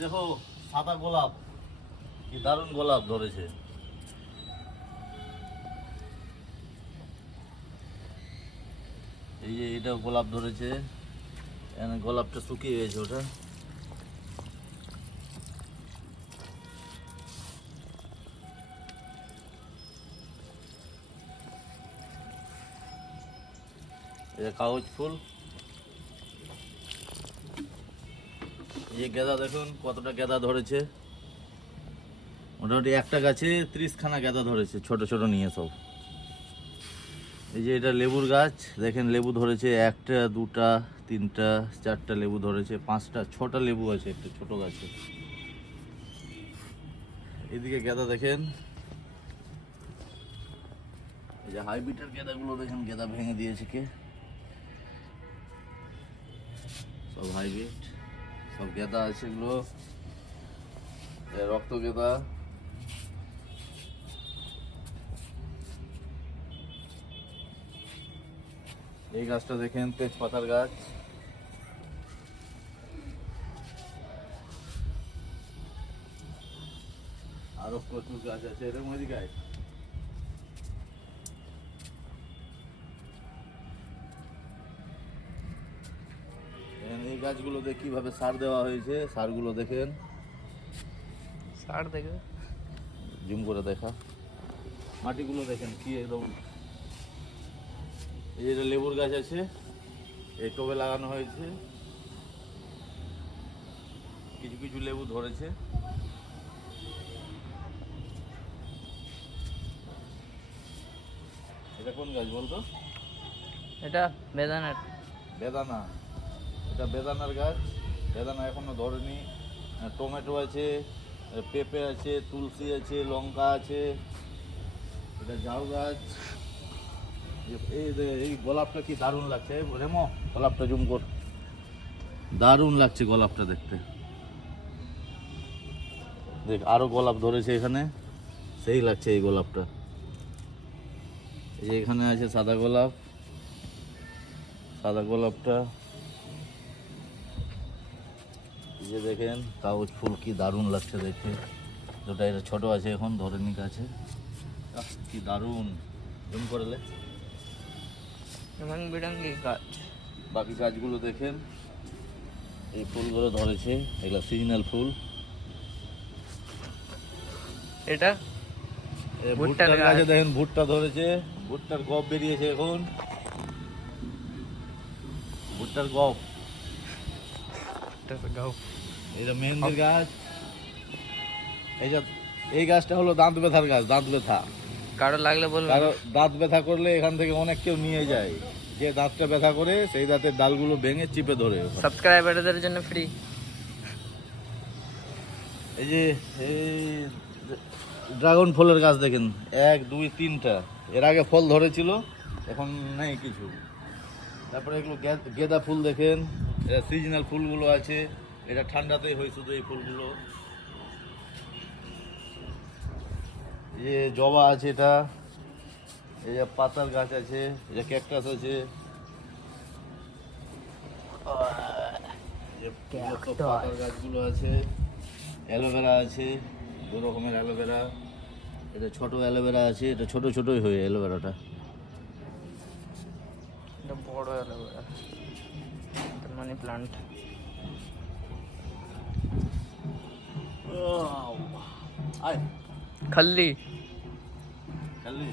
দেখো সাদা গোলাপ, কি দারুণ গোলাপ ধরেছে। এই যে এটা গোলাপ ধরেছে, গোলাপটা শুকিয়ে গেছে ওটা। এটা কাগজ ফুল। এই গেঁদা দেখুন কতটা গেঁদা ধরেছে, মোটামুটি একটা গাছে 30খানা গেঁদা ধরেছে, ছোট ছোট নিয়ে সব। এই যে এটা লেবুর গাছ, দেখেন লেবু ধরেছে, একটা দুটা তিনটা চারটা লেবু ধরেছে, 5টা 6টা লেবু আছে একটা ছোট গাছে। এদিকে গেঁদা দেখেন, এই যে হাইব্রিডের গেঁদাগুলো দেখেন, গেঁদা ভেঙে দিয়েছে কে, সব হাইব্রিড, সব গেঁদা আছে এগুলো, রক্ত গেঁদা। এই গাছটা দেখেন তেজপাতার গাছ। আরো প্রচুর গাছ আছে এরকম ওই গাছ। এই গাছগুলোতে কিভাবে সার দেওয়া হয়েছে, সারগুলো দেখেন, সার দেখে জুম করে দেখা, মাটিগুলো দেখেন কি একদম। এই যে লেবুর গাছ আছে, এই টবে লাগানো হয়েছে, কিছু কিছু লেবু ধরেছে। এটা কোন গাছ বলতো? এটা বেদানার। বেদানা, এটা বেদানার গাছ, বেদানা এখনো ধরেনি। টমেটো আছে, পেঁপে আছে, তুলসী আছে, লঙ্কা আছে, এটা ঝাউ গাছ। এই গোলাপটা কি দারুণ লাগছে রেমো, গোলাপটা জুম কর, দারুণ লাগছে গোলাপটা দেখতে। দেখ আরো গোলাপ ধরেছে এখানে, সেই লাগছে এই গোলাপটা। এই যে এখানে আছে সাদা গোলাপ, সাদা গোলাপটা। এই যে দেখেন কাগজ ফুল, কি দারুণ লাগছে দেখতে। যেটা এটা ছোট আছে এখন ধরেনি গাছে, কি দারুণ, জুম করলে রং বেরঙের গাছ। বাকি গাছগুলো দেখেন, এই ফুলগুলো ধরেছে, এগুলো সিজনাল ফুল। এটা ভুট্টার গাছে দেখেন ভুট্টা ধরেছে, ভুট্টার গপ বেরিয়েছে এখন, ভুট্টার গপ। এটা মেহেন্দির গাছ। এই গাছটা হলো দাঁত ব্যথার গাছ, দাঁত ব্যথা কারো লাগলে বলুন। কারো দাঁত ব্যথা করলে এখান থেকে অনেক কেউ নিয়ে যায়, যে দাঁতটা ব্যথা করে সেই দাঁতের ডালগুলো ভেঙে চিপে ধরে। সাবস্ক্রাইবারদের জন্য ফ্রি। এই যে এই ড্রাগন ফলের গাছ দেখেন, 1 2 3টা, এর আগে ফল ধরেছিল, এখন নেই কিছু। তারপরে এগুলো গেঁদা ফুল দেখেন, এটা সিজনাল ফুলগুলো আছে, এটা ঠান্ডাতেই হয় শুধু এই ফুলগুলো। এই যে জবা আছে, এটা এই যে পাতার গাছ আছে, এই যে ক্যাকটাস আছে, পাতার গাছগুলো আছে, অ্যালোভেরা আছে, 2 রকমের অ্যালোভেরা। এটা ছোট অ্যালোভেরা আছে, এটা ছোট ছোটই হয় অ্যালোভেরাটা। এটা বড় অ্যালোভেরা, মানি প্লান্ট। আয় खल्ली খালি